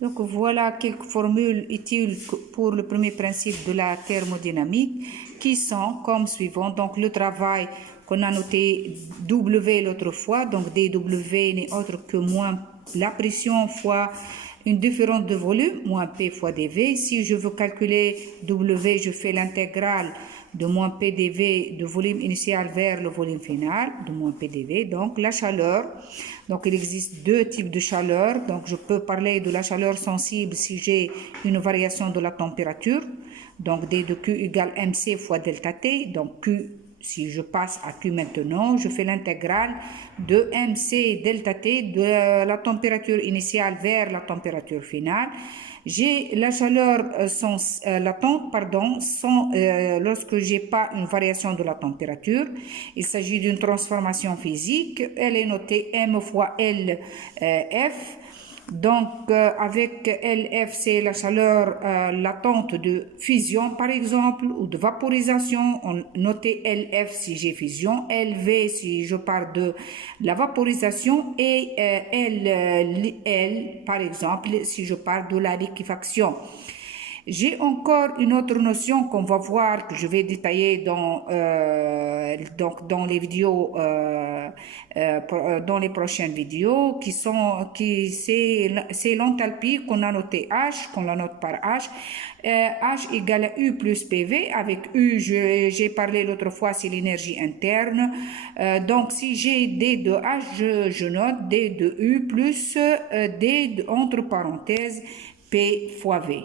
Donc voilà quelques formules utiles pour le premier principe de la thermodynamique qui sont comme suivant. Donc le travail qu'on a noté W l'autre fois, donc dW n'est autre que moins la pression fois une différence de volume, moins P fois dV. Si je veux calculer W, je fais l'intégrale de moins PdV de volume initial vers le volume final, de moins PdV. Donc la chaleur, donc il existe deux types de chaleur. Donc je peux parler de la chaleur sensible si j'ai une variation de la température. Donc D de Q égale mc fois delta T. Donc Q, si je passe à Q maintenant, je fais l'intégrale de mc delta T de la température initiale vers la température finale. J'ai la chaleur latente, lorsque j'ai pas une variation de la température. Il s'agit d'une transformation physique. Elle est notée M fois L F. Donc, avec LF, c'est la chaleur latente de fusion, par exemple, ou de vaporisation. On notait LF si j'ai fusion, LV si je parle de la vaporisation et L, par exemple, si je parle de la liquéfaction. J'ai encore une autre notion qu'on va voir, que je vais détailler dans les vidéos, dans les prochaines vidéos, c'est l'enthalpie qu'on a noté H, qu'on la note par H. H égale à U plus PV. Avec U, j'ai parlé l'autre fois, c'est l'énergie interne. Donc, si j'ai D de H, je note D de U plus D entre parenthèses P fois V.